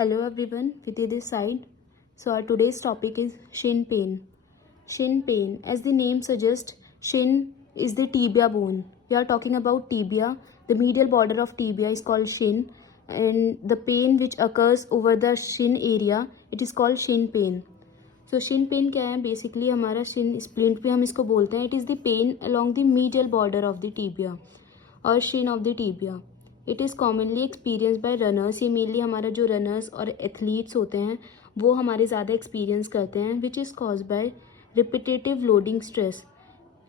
Hello everyone, Vidya this side. So our today's topic is shin pain. Shin pain, as the name suggests, shin is the tibia bone. We are talking about tibia. The medial border of tibia is called shin, and the pain which occurs over the shin area, it is called shin pain. So shin pain क्या है? Basically हमारा shin splint भी हम इसको बोलते हैं. It is the pain along the medial border of the tibia और shin of the tibia. It is commonly experience by runners. ये मेनली हमारा जो रनर्स और एथलीट्स होते हैं वो हमारे ज़्यादा एक्सपीरियंस करते हैं. Which is cause by repetitive loading stress.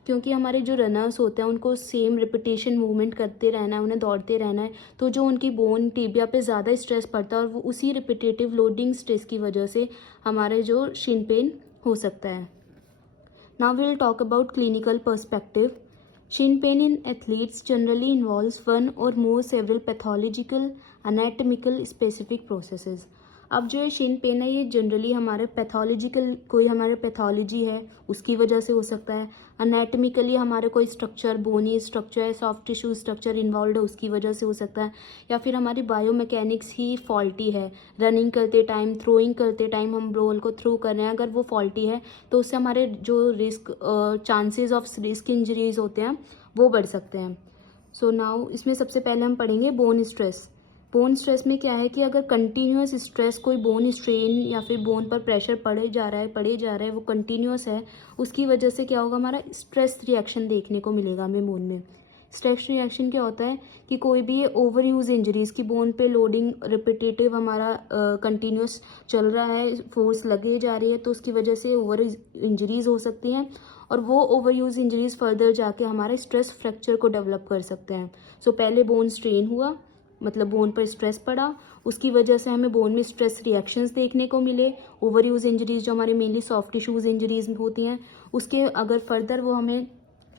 क्योंकि हमारे जो रनर्स होते हैं उनको सेम रिपीटेशन मूवमेंट करते रहना है, उन्हें दौड़ते रहना है, तो जो उनकी बोन टिबिया पे ज़्यादा स्ट्रेस पड़ता है और वो उसी रिपीटेटिव लोडिंग स्ट्रेस की वजह से हमारे जो शिन पेन हो सकता है. Now we will talk about clinical perspective. Shin pain in athletes generally involves one or more several pathological, anatomical specific processes. अब जो ये शिन पेन है ये जनरली हमारे पैथोलॉजिकल कोई हमारे पैथोलॉजी है उसकी वजह से हो सकता है. अनेटमिकली हमारे कोई स्ट्रक्चर बोनी स्ट्रक्चर है, सॉफ्ट टिश्यू स्ट्रक्चर इन्वॉल्व है उसकी वजह से हो सकता है. या फिर हमारी बायोमैकेनिक्स ही फॉल्टी है. रनिंग करते टाइम, थ्रोइंग करते टाइम हम बॉल को थ्रो कर रहे हैं, अगर वो फॉल्टी है तो उससे हमारे जो risk chances of risk injuries होते हैं वो बढ़ सकते हैं. सो नाउ इसमें सबसे पहले हम पढ़ेंगे बोन स्ट्रेस. बोन स्ट्रेस में क्या है कि अगर कंटिन्यूस स्ट्रेस कोई बोन स्ट्रेन या फिर बोन पर प्रेशर पड़े जा रहा है वो कंटिन्यूस है, उसकी वजह से क्या होगा, हमारा स्ट्रेस रिएक्शन देखने को मिलेगा हमें बोन में. स्ट्रेस रिएक्शन क्या होता है कि कोई भी ओवर यूज इंजरीज की बोन पे लोडिंग रिपीटेटिव हमारा कंटिन्यूस चल रहा है, फोर्स लगे जा रही है, तो उसकी वजह से ओवर इंजरीज हो सकती हैं और वो ओवर यूज इंजरीज फर्दर जाके हमारे स्ट्रेस फ्रैक्चर को डेवलप कर सकते हैं. सो पहले बोन स्ट्रेन हुआ, मतलब बोन पर स्ट्रेस पड़ा, उसकी वजह से हमें बोन में स्ट्रेस रिएक्शंस देखने को मिले. ओवर यूज इंजरीज जो हमारे मेनली सॉफ्ट टिश्यूज इंजरीज होती हैं उसके अगर फर्दर वो हमें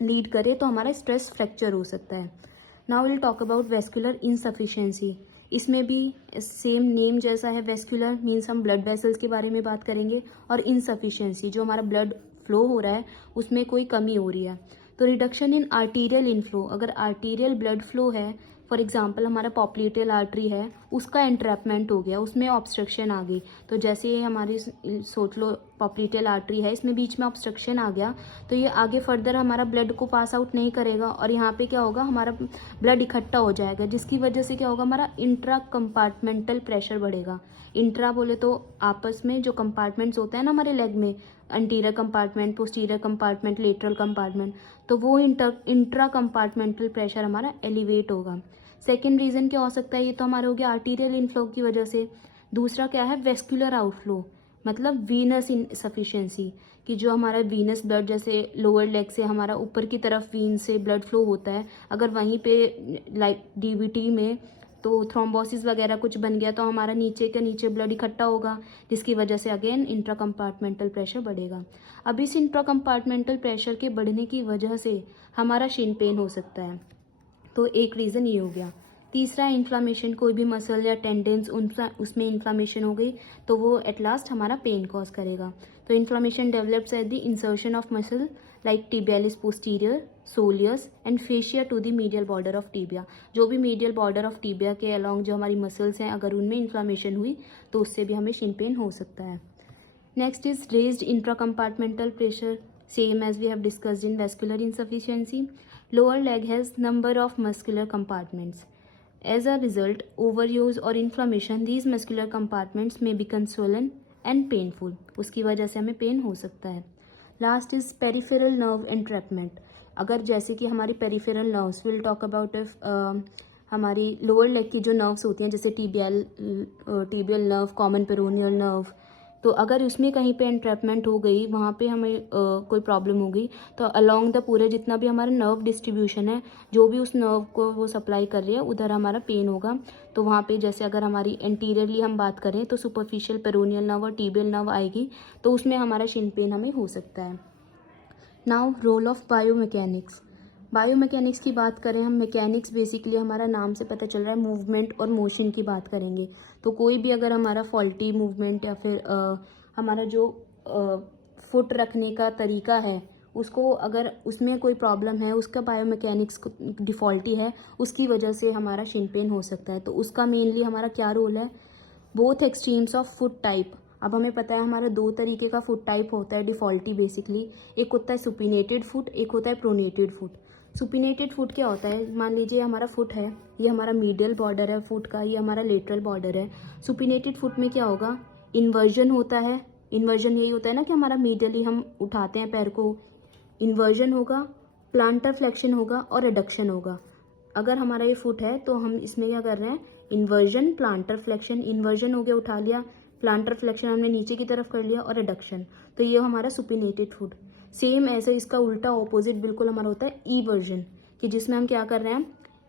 लीड करे तो हमारा स्ट्रेस फ्रैक्चर हो सकता है. Now will talk about vascular insufficiency. इसमें भी सेम नेम जैसा है, वेस्कुलर मीन्स हम ब्लड वेसल्स के बारे में बात करेंगे, और इनसफिशिएंसी जो हमारा ब्लड फ्लो हो रहा है उसमें कोई कमी हो रही है. तो रिडक्शन इन आर्टीरियल इनफ्लो, अगर आर्टीरियल ब्लड फ्लो है, फॉर एग्जांपल हमारा पॉप्लिटेल आर्टरी है, उसका एंट्रैपमेंट हो गया, उसमें ऑब्स्ट्रक्शन आ गई, तो जैसे ये हमारी सोच लो पॉप्लिटेल आर्टरी है, इसमें बीच में ऑब्स्ट्रक्शन आ गया तो ये आगे फर्दर हमारा ब्लड को पास आउट नहीं करेगा और यहाँ पे क्या होगा, हमारा ब्लड इकट्ठा हो जाएगा, जिसकी वजह से क्या होगा, हमारा इंट्रा कंपार्टमेंटल प्रेशर बढ़ेगा. इंट्रा बोले तो आपस में जो कंपार्टमेंट्स होते हैं ना हमारे लेग में, anterior compartment, posterior compartment, lateral compartment, तो वो इंट्रा कंपार्टमेंटल प्रेशर हमारा एलिवेट होगा. सेकेंड रीज़न क्या हो सकता है, ये तो हमारा हो गया आर्टीरियल इनफ्लो की वजह से. दूसरा क्या है, वेस्कुलर आउटफ्लो, मतलब वीनस इनसफिशिएंसी, कि जो हमारा वीनस ब्लड जैसे लोअर लेग से हमारा ऊपर की तरफ वीन से ब्लड फ्लो होता है, अगर वहीं पे लाइक डीवीटी में तो थ्रोम्बोसिस वगैरह कुछ बन गया तो हमारा नीचे के नीचे ब्लड इकट्ठा होगा, जिसकी वजह से अगेन इंट्रा कंपार्टमेंटल प्रेशर बढ़ेगा. अब इस इंट्रा कंपार्टमेंटल प्रेशर के बढ़ने की वजह से हमारा शिन पेन हो सकता है, तो एक रीज़न ये हो गया. तीसरा, इन्फ्लामेशन, कोई भी मसल या टेंडेंस उसमें इन्फ्लामेशन हो गई तो वो एट लास्ट हमारा पेन कॉज करेगा. तो inflammation develops at the insertion of muscle like tibialis posterior, soleus and fascia to the medial border of tibia. जो भी मीडियल बॉर्डर ऑफ टिबिया के अलॉन्ग जो हमारी मसल्स हैं, अगर उनमें इन्फ्लामेशन हुई तो उससे भी हमें शिन पेन हो सकता है. Next is raised intra compartmental pressure, same as we have discussed in vascular insufficiency. Lower leg has number of muscular compartments. As a result, overuse or inflammation, these muscular compartments may become swollen and painful. उसकी वजह से हमें pen हो सकता है. Last is peripheral nerve entrapment. अगर जैसे कि हमारी peripheral nerves, will talk about if हमारी लोअर लेग की जो नर्व्स होती हैं जैसे tibial nerve, common peroneal nerve, तो अगर उसमें कहीं पे एंट्रैपमेंट हो गई, वहाँ पे हमें कोई प्रॉब्लम हो गई तो अलोंग द पूरे जितना भी हमारा नर्व डिस्ट्रीब्यूशन है, जो भी उस नर्व को वो सप्लाई कर रही है, उधर हमारा पेन होगा. तो वहाँ पे जैसे अगर हमारी एंटीरियरली हम बात करें तो सुपरफिशियल पेरोनियल नर्व और टीबियल नर्व आएगी, तो उसमें हमारा शिन पेन हमें हो सकता है. Now role of biomechanics. Biomechanics की बात करें हम, मैकेनिक्स बेसिकली हमारा नाम से पता चल रहा है मूवमेंट और मोशन की बात करेंगे. तो कोई भी अगर हमारा फॉल्टी मूवमेंट या फिर हमारा जो फुट रखने का तरीका है उसको अगर उसमें कोई प्रॉब्लम है, उसका बायोमैकेनिक्स डिफ़ॉल्टी है, उसकी वजह से हमारा शिन पेन हो सकता है. तो उसका मेनली हमारा क्या रोल है, both extremes of foot type. अब हमें पता है हमारा दो तरीके का फुट टाइप होता है डिफ़ॉल्टी बेसिकली, एक होता है सुपिनेटेड फुट, एक होता है प्रोनेटेड फुट। सुपिनेटेड फुट क्या होता है, मान लीजिए हमारा फुट है, ये हमारा मीडियल बॉर्डर है फुट का, ये हमारा लेटरल बॉर्डर है। सुपिनेटेड फुट में क्या होगा, इन्वर्जन होता है। इन्वर्जन यही होता है ना कि हमारा मीडियली हम उठाते हैं पैर को, इन्वर्जन होगा, प्लांटर फ्लेक्शन होगा और रिडक्शन होगा। अगर हमारा ये फुट है तो हम इसमें क्या कर रहे हैं, इन्वर्जन, प्लांटर फ्लेक्शन। इन्वर्जन हो गया, उठा लिया, प्लांटर फ्लेक्शन हमने नीचे की तरफ कर लिया और रिडक्शन, तो ये हमारा सुपिनेटेड फुट। सेम ऐसे इसका उल्टा ऑपोजिट बिल्कुल हमारा होता है ईवर्जन, कि जिसमें हम क्या कर रहे हैं,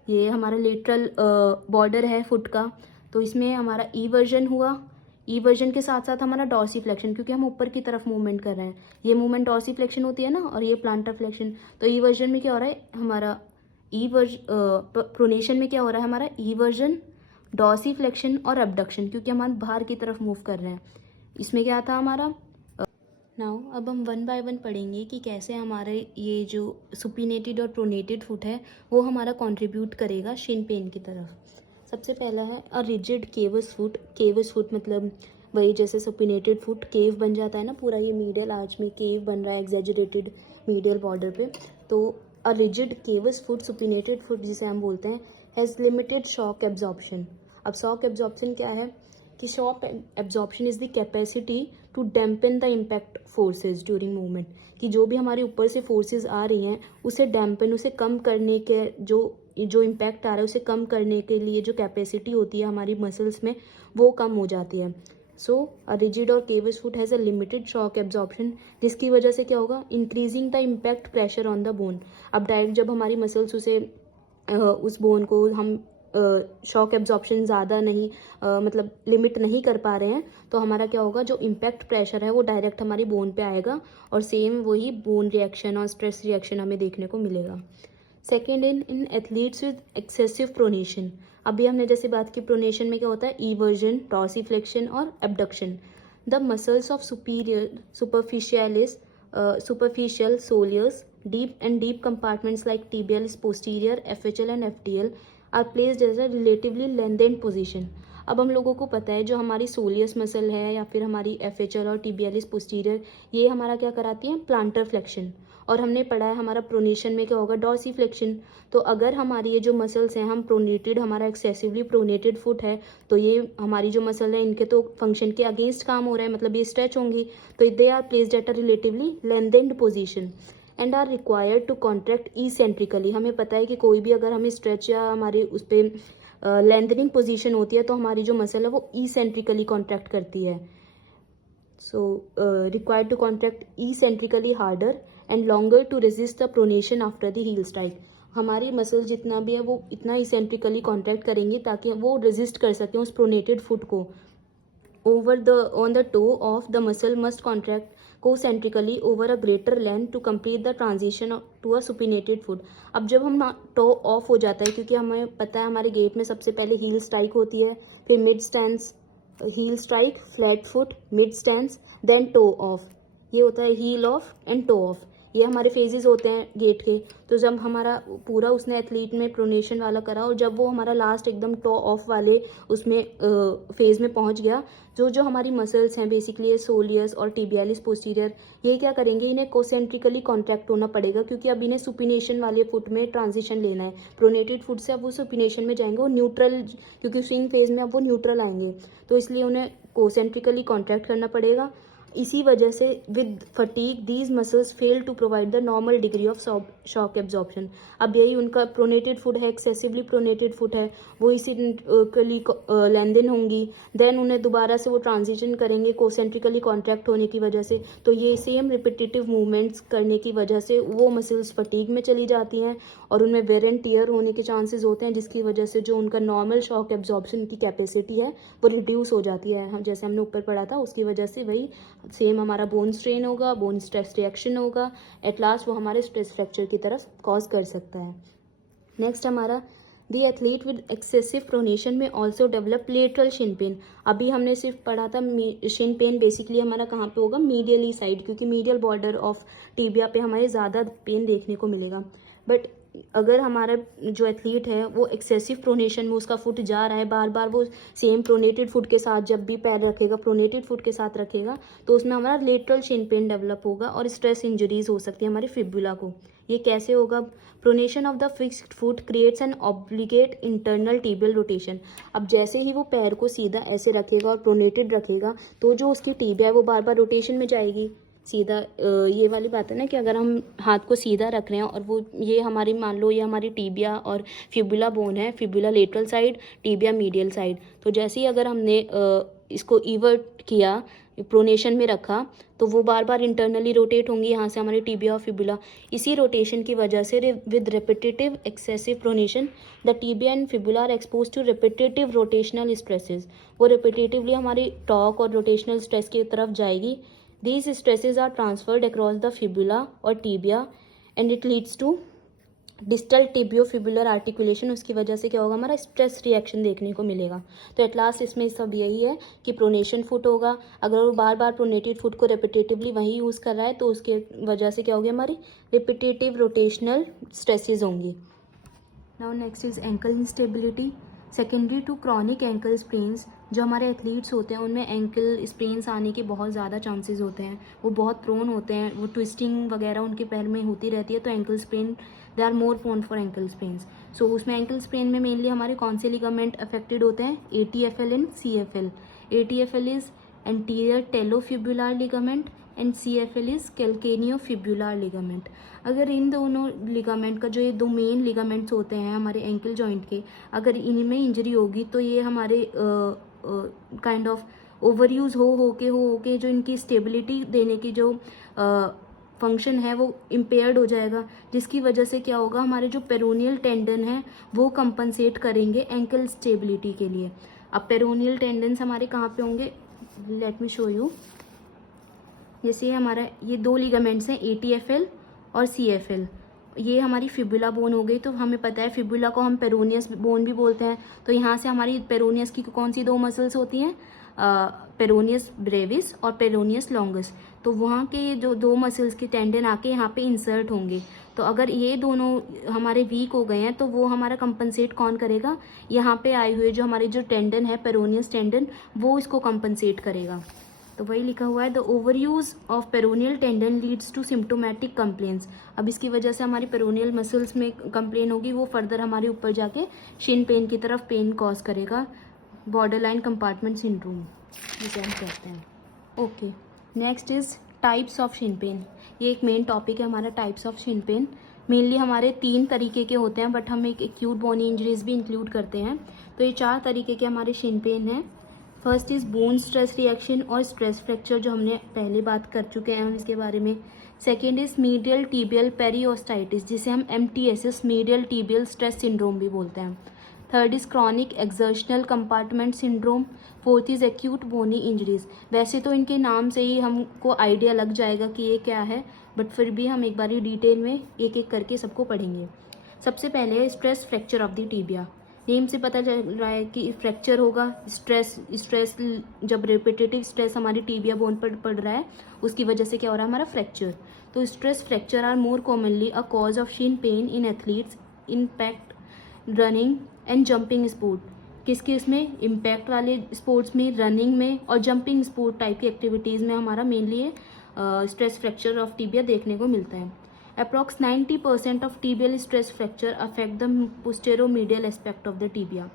ये हमारा लेटरल बॉर्डर है फुट का, तो इसमें हमारा ईवर्जन हुआ, ईवर्जन के साथ साथ हमारा डॉर्सीफ्लेक्शन, क्योंकि हम ऊपर की तरफ मूवमेंट कर रहे हैं, ये मूवमेंट डॉर्सीफ्लेक्शन होती है ना, और ये प्लांटर फ्लेक्शन। तो ईवर्जन में क्या हो रहा है हमारा, प्रोनेशन में क्या हो रहा है हमारा, ईवर्जन, डॉर्सीफ्लेक्शन और अबडक्शन, क्योंकि हम बाहर की तरफ मूव कर रहे हैं। इसमें क्या था हमारा। नाउ अब हम वन बाय वन पढ़ेंगे कि कैसे हमारे ये जो सुपिनेटेड और प्रोनेटेड फुट है वो हमारा कंट्रीब्यूट करेगा शिन पेन की तरफ। सबसे पहला है अ रिजिड केवस फुट। केवस फुट मतलब वही जैसे सुपिनेटेड फुट केव बन जाता है ना, पूरा ये मीडियल आर्च में केव बन रहा है एग्जेजरेटेड मीडियल बॉर्डर पे। तो a rigid cavus foot, supinated foot जिसे हम बोलते हैं, हैज़ लिमिटेड शॉक एब्जॉर्प्शन। अब शॉक एब्जॉर्प्शन क्या है कि shock absorption is the capacity to dampen the impact forces during movement, कि जो भी हमारे ऊपर से फोर्सेज आ रही हैं उसे डैम्पन, उसे कम करने के, जो इम्पैक्ट आ रहा है उसे कम करने के लिए जो कैपेसिटी होती है हमारी मसल्स में वो कम हो जाती है। सो a rigid or cavus foot has a limited shock absorption, जिसकी वजह से क्या होगा, increasing the impact pressure on the bone. अब डायरेक्ट जब हमारी मसल्स उसे उस बोन को हम शॉक एब्जॉर्प्शन ज़्यादा नहीं मतलब लिमिट नहीं कर पा रहे हैं, तो हमारा क्या होगा, जो इम्पैक्ट प्रेशर है वो डायरेक्ट हमारी बोन पे आएगा और सेम वही बोन रिएक्शन और स्ट्रेस रिएक्शन हमें देखने को मिलेगा। Second, in athletes with excessive pronation. अभी हमने जैसे बात की प्रोनेशन में क्या होता है, ईवर्जन, डॉर्सीफ्लेक्शन और abduction. The muscles of superficial soleus, deep compartments like tibialis posterior, FHL and FTL are placed as a relatively lengthened position। अब हम लोगों को पता है जो हमारी सोलियस मसल है या फिर हमारी FHL और tibialis posterior, ये हमारा क्या कराती हैं, प्लांटर फ्लेक्शन। और हमने पढ़ा है हमारा प्रोनेशन में क्या होगा, डॉर्सीफ्लेक्शन। तो अगर हमारी ये जो मसल्स हैं, हम प्रोनेटेड, हमारा एक्सेसिवली प्रोनेटेड फुट है, तो ये हमारी जो मसल है इनके तो फंक्शन के अगेंस्ट काम हो रहा है, मतलब ये स्ट्रेच होंगी, तो they are placed at a relatively lengthened position and are required to contract eccentrically. हमें पता है कि कोई भी अगर हमें स्ट्रेच या हमारे उस पर लेंथनिंग पोजीशन होती है तो हमारी जो मसल है वो ईसेंट्रिकली कॉन्ट्रैक्ट करती है। So required to contract eccentrically harder and longer to resist the pronation after the heel strike। हमारी मसल जितना भी है वो इतना इसेंट्रिकली कॉन्ट्रैक्ट करेंगी ताकि वो रेजिस्ट कर सकें उस प्रोनेटेड फुट को। on the toe of the muscle must contract concentrically over a greater length to complete the transition to a supinated foot। अब जब हम टो ऑफ हो जाता है, क्योंकि हमें पता है हमारे गेट में सबसे पहले हील स्ट्राइक होती है, फिर mid stance, heel strike, flat foot, mid stance, then toe off. ये होता है heel off and toe off, ये हमारे फेजेस होते हैं गेट के। तो जब हमारा पूरा उसने एथलीट में प्रोनेशन वाला करा और जब वो हमारा लास्ट एकदम टो ऑफ वाले उसमें फेज में पहुंच गया, जो हमारी मसल्स हैं बेसिकली ये सोलियस और टिबियालिस पोस्टीरियर, ये क्या करेंगे, इन्हें कोसेंट्रिकली कॉन्ट्रैक्ट होना पड़ेगा, क्योंकि अब इन्हें सुपिनेशन वाले फुट में ट्रांजिशन लेना है। प्रोनेटेड फुट से अब वो सुपिनेशन में जाएंगे, वो न्यूट्रल, क्योंकि स्विंग फेज में अब वो न्यूट्रल आएंगे, तो इसलिए उन्हें कोसेंट्रिकली कॉन्ट्रैक्ट करना पड़ेगा। इसी वजह से with fatigue these muscles fail to provide the normal degree of shock absorption. अब यही उनका प्रोनेटेड फुट है, एक्सेसिवली प्रोनेटेड फुट है, वो इसीकली लेंथन होंगी, देन उन्हें दोबारा से वो ट्रांजिशन करेंगे कोसेंट्रिकली कॉन्ट्रैक्ट होने की वजह से। तो ये सेम रिपीटेटिव मूवमेंट्स करने की वजह से वो मसल्स फटीग में चली जाती हैं और उनमें वेयर एंड टियर होने के चांसेस होते हैं, जिसकी वजह से जो उनका नॉर्मल शॉक एब्जॉर्प्शन की कैपेसिटी है वो रिड्यूस हो जाती है। हम जैसे हमने ऊपर पढ़ा था उसकी वजह से वही सेम हमारा बोन स्ट्रेन होगा, बोन स्ट्रेस रिएक्शन होगा, एट लास्ट वो हमारे स्ट्रेस फ्रैक्चर की तरफ कॉज कर सकता है। नेक्स्ट हमारा the athlete with excessive pronation में also develop lateral shin pain. अभी हमने सिर्फ पढ़ा था शिन पेन बेसिकली हमारा कहाँ पे होगा, मीडियली साइड, क्योंकि मीडियल बॉर्डर ऑफ टीबिया पे हमारे ज़्यादा पेन देखने को मिलेगा। बट अगर हमारा जो एथलीट है वो एक्सेसिव प्रोनेशन में उसका फुट जा रहा है, बार बार वो सेम प्रोनेटेड फुट के साथ जब भी पैर रखेगा प्रोनेटेड फुट के साथ रखेगा, तो उसमें हमारा लेटरल शिन पेन डेवलप होगा और स्ट्रेस इंजरीज हो सकती है हमारी फिबुला को। ये कैसे होगा? Pronation of the fixed foot creates an obligate internal tibial rotation. अब जैसे ही वो पैर को सीधा ऐसे रखेगा और प्रोनेटेड रखेगा, तो जो उसकी टिबिया है वो बार बार रोटेशन में जाएगी। सीधा ये वाली बात है ना कि अगर हम हाथ को सीधा रख रहे हैं और वो ये हमारी, मान लो ये हमारी टिबिया और फिबुला बोन है, fibula lateral side, tibia medial side. तो जैसे ही अगर हमने इसको इवर्ट किया, प्रोनेशन में रखा, तो वो बार बार इंटरनली रोटेट होंगी यहाँ से हमारी टिबिया और फिबुला। इसी रोटेशन की वजह से with repetitive excessive pronation the tibia and fibula are expose to repetitive rotational stresses. वो रेपिटेटिवली हमारी टॉक और रोटेशनल स्ट्रेस की तरफ जाएगी। These stresses are transferred across the fibula or tibia and it leads to distal tibiofibular articulation. उसकी वजह से क्या होगा? हमारा स्ट्रेस रिएक्शन देखने को मिलेगा। तो एट लास्ट इसमें सब यही है कि प्रोनेशन फुट होगा। अगर वो बार बार प्रोनेटेड फुट को रेपिटेटिवली वही यूज़ कर रहा है तो उसके वजह से क्या होगी? हमारी रिपिटेटिव रोटेशनल स्ट्रेसेस होंगी। Now next is ankle instability secondary to chronic ankle sprains. जो हमारे एथलीट्स होते हैं उनमें एंकल स्प्रेन्स आने के बहुत ज़्यादा चांसेस होते हैं, वो बहुत प्रोन होते हैं, वो ट्विस्टिंग वगैरह उनके पैर में होती रहती है। तो ankle sprain, they are more prone for ankle sprains. So उसमें एंकल स्प्रेन में मेनली हमारे कौन से लिगामेंट अफेक्टेड होते हैं? ATFL and CFL। ATFL is anterior talofibular ligament and CFL is calcaneofibular ligament. अगर इन दोनों लिगामेंट का, जो ये दो मेन लिगामेंट्स होते हैं हमारे एंकल जॉइंट के, अगर इनमें इंजरी होगी तो ये हमारे काइंड ऑफ ओवर यूज़ हो के जो इनकी स्टेबिलिटी देने की जो फंक्शन है वो इम्पेयर्ड हो जाएगा, जिसकी वजह से क्या होगा? हमारे जो पेरोनियल टेंडन है वो कंपनसेट करेंगे एंकल स्टेबिलिटी के लिए। अब पेरोनियल टेंडन्स हमारे कहाँ पे होंगे? Let me show you. जैसे हमारा ये दो लिगामेंट्स हैं ATFL और CFL, ये हमारी फिबुला बोन हो गई। तो हमें पता है फिबुला को हम पेरोनियस बोन भी बोलते हैं। तो यहाँ से हमारी पेरोनियस की कौन सी दो मसल्स होती हैं? पेरोनियस ब्रेविस और पेरोनियस लॉन्गस। तो वहाँ के ये जो दो मसल्स के टेंडन आके यहाँ पे इंसर्ट होंगे। तो अगर ये दोनों हमारे वीक हो गए हैं तो वो हमारा कंपनसेट कौन करेगा? यहाँ पे आए हुए जो हमारे जो टेंडन है पेरोनियस टेंडन, वो इसको कंपनसेट करेगा। तो वही लिखा हुआ है, the over use of peroneal tendon leads to symptomatic complaints. अब इसकी वजह से हमारी पेरोनियल मसल्स में कंप्लेन होगी, वो फर्दर हमारे ऊपर जाके शिन पेन की तरफ पेन कॉज करेगा, बॉर्डरलाइन कंपार्टमेंट सिंड्रोम जिसे हम कहते हैं। Okay, next is types of shin pain. ये एक मेन टॉपिक है हमारा, types of shin pain. Mainly हमारे 3 तरीके के होते हैं, बट हम एक एक्यूट बोनी इंजरीज भी इंक्लूड करते हैं। तो ये 4 तरीके के हमारे शिन पेन हैं। First is bone stress reaction और स्ट्रेस फ्रैक्चर, जो हमने पहले बात कर चुके हैं हम इसके बारे में। Second is medial tibial periostitis, जिसे हम MTSS medial tibial stress syndrome भी बोलते हैं। Third is chronic exertional compartment syndrome. Fourth is acute bony injuries. वैसे तो इनके नाम से ही हमको आइडिया लग जाएगा कि ये क्या है, बट फिर भी हम एक बार डिटेल में एक एक करके सबको पढ़ेंगे। सबसे पहले है stress fracture of the tibia. Name से पता चल रहा है कि फ्रैक्चर होगा। स्ट्रेस जब रिपीटेटिव स्ट्रेस हमारी टीबिया बोन पर पड़ रहा है उसकी वजह से क्या हो रहा है? हमारा फ्रैक्चर। तो stress fracture are more commonly a cause of shin pain in athletes impact running and jumping sport. किस किस में? इम्पैक्ट वाले स्पोर्ट्स में, रनिंग में और जंपिंग स्पोर्ट टाइप की एक्टिविटीज़ में हमारा mainly stress fracture of tibia देखने को मिलता है। Approx 90% of tibial stress fracture affect the posteromedial aspect of the tibia।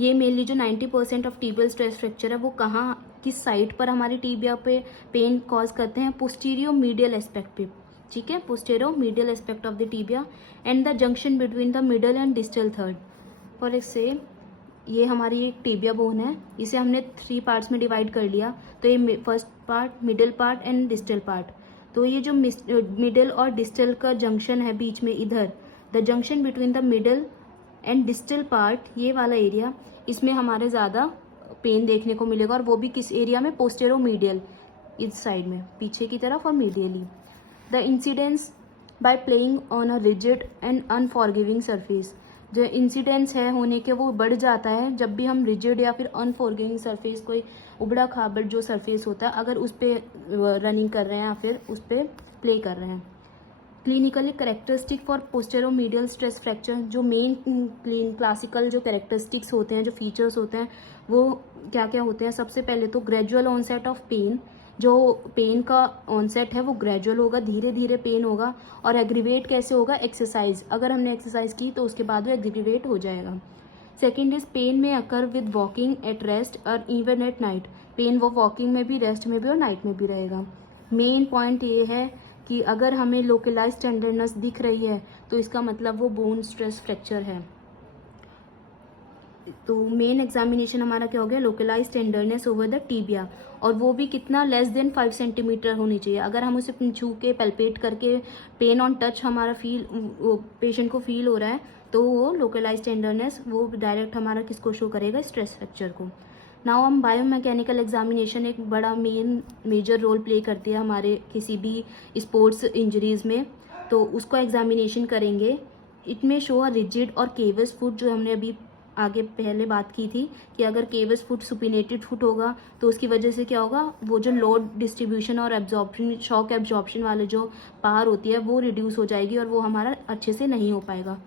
ये मेनली जो 90% ऑफ टीबियल स्ट्रेस फ्रैक्चर है वो कहाँ, किस साइड पर हमारी टीबिया पे पेन कॉज करते हैं? पोस्टीरियो मीडियल एस्पेक्ट पे, ठीक है, posterior medial aspect of the tibia and the junction between the middle and distal third. For एक्से ये हमारी एक टीबिया बोन है, इसे हमने 3 पार्ट्स में डिवाइड कर लिया। तो ये first part, middle part and distal part. तो ये जो मिडल और डिस्टल का जंक्शन है बीच में, इधर the junction between the middle and distal part, ये वाला एरिया, इसमें हमारे ज़्यादा पेन देखने को मिलेगा। और वो भी किस एरिया में? पोस्टेरोमीडियल, इस साइड में, पीछे की तरफ और medially. The incidence by playing on a rigid and unforgiving surface. जो इंसिडेंस है होने के वो बढ़ जाता है जब भी हम रिजिड या फिर अनफॉरगिविंग सरफेस, कोई उबड़ा खाबड़ जो सरफेस होता है, अगर उस पर रनिंग कर रहे हैं या फिर उस पर प्ले कर रहे हैं। Clinically characteristic for posteromedial stress fracture, जो मेन क्लासिकल जो कैरेक्टरिस्टिक्स होते हैं, जो फीचर्स होते हैं, वो क्या क्या होते हैं। सबसे पहले तो ग्रेजुअल ऑनसेट ऑफ पेन, जो पेन का ऑनसेट है वो ग्रेजुअल होगा, धीरे धीरे पेन होगा। और एग्रीवेट कैसे होगा, एक्सरसाइज, अगर हमने एक्सरसाइज की तो उसके बाद वो एग्रीवेट हो जाएगा। सेकेंड इज पेन में occur with walking at rest और इवन एट नाइट, पेन वो वॉकिंग में भी, रेस्ट में भी और नाइट में भी रहेगा। मेन पॉइंट ये है कि अगर हमें लोकलाइज टेंडरनेस दिख रही है तो इसका मतलब वो बोन स्ट्रेस फ्रैक्चर है। तो मेन एग्जामिनेशन हमारा क्या हो गया, localise tenderness over the tibia, और वो भी कितना, लेस देन 5 सेंटीमीटर होनी चाहिए। अगर हम उसे छू के पैल्पेट करके पेन ऑन टच हमारा पेशेंट को फील हो रहा है तो वो लोकलाइज टेंडरनेस वो डायरेक्ट हमारा किसको शो करेगा, स्ट्रेस फ्रैक्चर को। नाउ हम बायोमैकेनिकल एग्जामिनेशन एक बड़ा मेजर रोल प्ले करती है हमारे किसी भी स्पोर्ट्स इंजरीज में, तो उसको एग्जामिनेशन करेंगे। इट में show a rigid or cavus foot, जो हमने अभी आगे पहले बात की थी कि अगर केवस फुट सुपिनेटेड फुट होगा तो उसकी वजह से क्या होगा, वो जो लोड डिस्ट्रीब्यूशन और एब्जॉर्प्शन, शॉक एब्जॉर्प्शन वाले जो पावर होती है वो रिड्यूस हो जाएगी और वो हमारा अच्छे से नहीं हो पाएगा।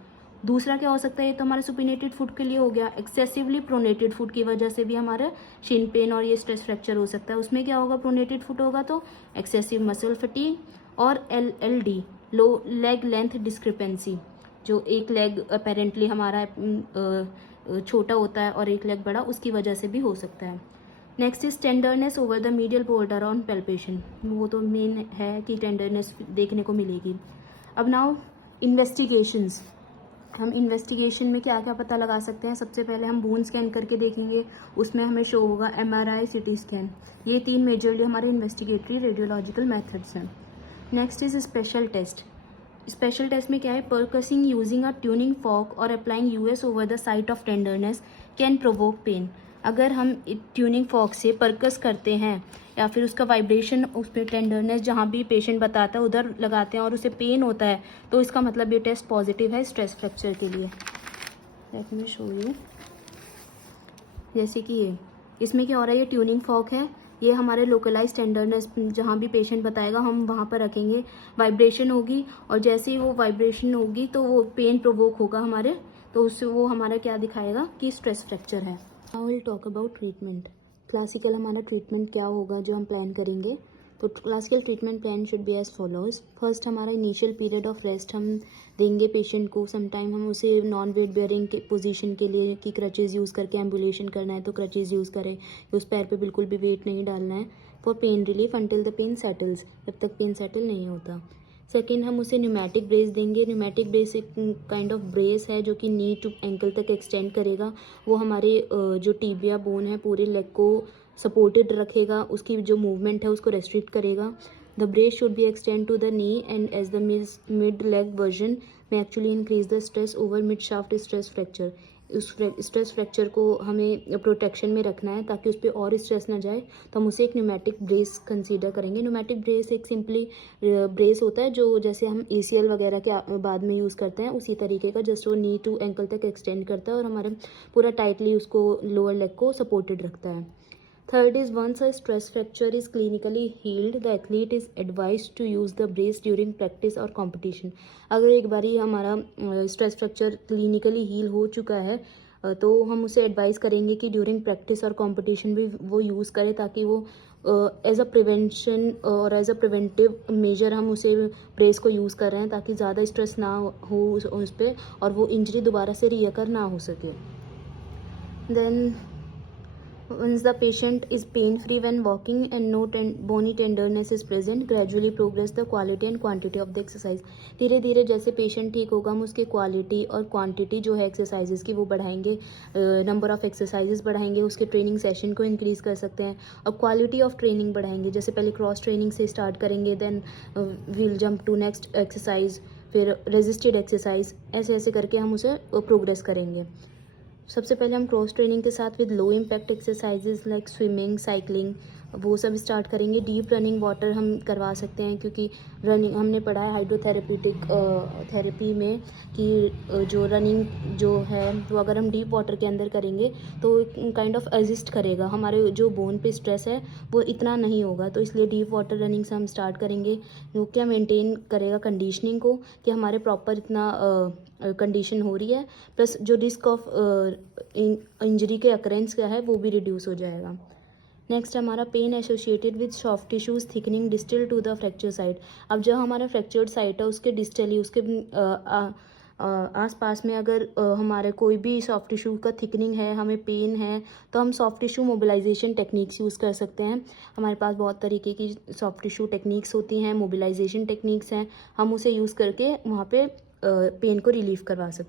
दूसरा क्या हो सकता है, ये तो हमारे सुपिनेटेड फुट के लिए हो गया। एक्सेसिवली प्रोनेटेड फुट की वजह से भी हमारा शिन पेन और ये स्ट्रेस फ्रैक्चर हो सकता है। उसमें क्या होगा, प्रोनेटेड फुट होगा तो एक्सेसिव मसल फटीग और LLD, लो लेग लेंथ डिस्क्रिपेंसी, जो एक लेग अपेरेंटली हमारा छोटा होता है और एक लेग बड़ा, उसकी वजह से भी हो सकता है। Next is tenderness over the medial border on palpation, वो तो मेन है कि टेंडरनेस देखने को मिलेगी। अब नाउ इन्वेस्टिगेशंस, हम इन्वेस्टिगेशन में क्या क्या पता लगा सकते हैं। सबसे पहले हम बोन स्कैन करके देखेंगे, उसमें हमें शो होगा MRI, CT स्कैन, ये 3 मेजरली हमारे इन्वेस्टिगेटरी रेडियोलॉजिकल मेथड्स हैं। Next is special test. Special test में क्या है, percussing using a tuning fork और applying US over the site of tenderness can provoke pain. अगर हम ट्यूनिंग फॉर्क से परकस करते हैं या फिर उसका वाइब्रेशन उस पर टेंडरनेस जहाँ भी पेशेंट बताता है उधर लगाते हैं और उसे पेन होता है, तो इसका मतलब ये टेस्ट पॉजिटिव है स्ट्रेस फ्रैक्चर के लिए। लेट मी शो यू, जैसे कि ये इसमें क्या हो रहा है, ये ट्यूनिंग फॉर्क है, ये हमारे लोकलाइज टेंडरनेस जहाँ भी पेशेंट बताएगा हम वहाँ पर रखेंगे, वाइब्रेशन होगी और जैसे ही वो वाइब्रेशन होगी तो वो पेन प्रोवोक होगा हमारे, तो उससे वो हमारा क्या दिखाएगा कि स्ट्रेस फ्रैक्चर है। Now will talk about treatment. Classical हमारा ट्रीटमेंट क्या होगा जो हम प्लान करेंगे, तो classical treatment plan should be as follows. First हमारा इनिशियल पीरियड ऑफ रेस्ट हम देंगे पेशेंट को। समटाइम हम उसे नॉन वेट बेयरिंग के पोजीशन के लिए कि क्रचेज़ यूज़ करके एम्बुलेशन करना है तो क्रचेज़ यूज़ करें, उस पैर पे बिल्कुल भी वेट नहीं डालना है। For pain relief until the pain settles, जब तक पेन सेटल नहीं होता। सेकेंड, हम उसे न्यूमेटिक ब्रेस देंगे। न्यूमेटिक ब्रेस एक काइंड ऑफ ब्रेस है जो कि नी टू एंकल तक एक्सटेंड करेगा, वो हमारे जो टीबिया बोन है पूरे लेग को सपोर्टेड रखेगा, उसकी जो मूवमेंट है उसको रेस्ट्रिक्ट करेगा। The brace should be extend to the knee and as the mid leg version में actually increase the stress over mid shaft stress fracture. उस स्ट्रेस फ्रैक्चर को हमें प्रोटेक्शन में रखना है ताकि उस पर और स्ट्रेस ना जाए, तो हम उसे एक न्यूमेटिक ब्रेस कंसीडर करेंगे। न्यूमेटिक ब्रेस एक सिंपली ब्रेस होता है जो जैसे हम ACL वगैरह के बाद में यूज़ करते हैं उसी तरीके का, जस्ट वो नी टू एंकल तक एक्सटेंड करता है और हमारे पूरा टाइटली उसको लोअर लेग को सपोर्टेड रखता है। Third is once a stress fracture is clinically healed, the athlete is advised to use the brace during practice or competition. अगर एक बारी हमारा स्ट्रेस फ्रैक्चर क्लिनिकली हील हो चुका है तो हम उसे एडवाइस करेंगे कि ड्यूरिंग प्रैक्टिस और कंपटीशन भी वो यूज़ करे, ताकि वो एज अ प्रिवेंशन और एज अ प्रिवेंटिव मेजर हम उसे ब्रेस को यूज़ कर रहे हैं ताकि ज़्यादा स्ट्रेस ना हो उस पर और वो इंजरी दोबारा से रीअकर ना हो सके। Then once the patient is pain free when walking and no bony tenderness is present, gradually progress the quality and quantity of the exercise. धीरे धीरे जैसे पेशेंट ठीक होगा हम उसकी क्वालिटी और क्वांटिटी जो है एक्सरसाइजेस की वो बढ़ाएंगे, नंबर ऑफ एक्सरसाइजेस बढ़ाएंगे, उसके ट्रेनिंग सेशन को इंक्रीज़ कर सकते हैं और क्वालिटी ऑफ ट्रेनिंग बढ़ाएंगे। जैसे पहले क्रॉस ट्रेनिंग से स्टार्ट करेंगे, then we'll jump to next exercise, फिर रेजिस्टेड एक्सरसाइज, ऐसे ऐसे करके हम उसे प्रोग्रेस करेंगे। सबसे पहले हम क्रॉस ट्रेनिंग के साथ with low impact exercises like swimming, cycling, वो सब स्टार्ट करेंगे। डीप रनिंग वाटर हम करवा सकते हैं, क्योंकि रनिंग हमने पढ़ा है हाइड्रोथेरेप्यूटिक थेरेपी में कि जो रनिंग जो है वो अगर हम डीप वाटर के अंदर करेंगे तो काइंड ऑफ असिस्ट करेगा, हमारे जो बोन पे स्ट्रेस है वो इतना नहीं होगा। तो इसलिए डीप वाटर रनिंग से हम स्टार्ट करेंगे। वो क्या मेंटेन करेगा कंडीशनिंग को, कि हमारे प्रॉपर इतना कंडीशन हो रही है, प्लस जो रिस्क ऑफ इंजरी के अकरेंस का है वो भी रिड्यूस हो जाएगा। नेक्स्ट हमारा pain associated with soft tissues thickening distal to the fracture site. अब जो हमारा फ्रैक्चर्ड साइट है उसके डिस्टली, उसके आस पास में अगर हमारे कोई भी सॉफ्ट टिश्यू का थिकनिंग है, हमें पेन है, तो हम soft tissue mobilization techniques use कर सकते हैं। हमारे पास बहुत तरीके की सॉफ्ट टिश्यू टेक्निक्स होती हैं, मोबिलाइजेशन टेक्निक्स हैं, हम उसे यूज़ करके वहाँ पे पेन को रिलीव करवा सकते हैं।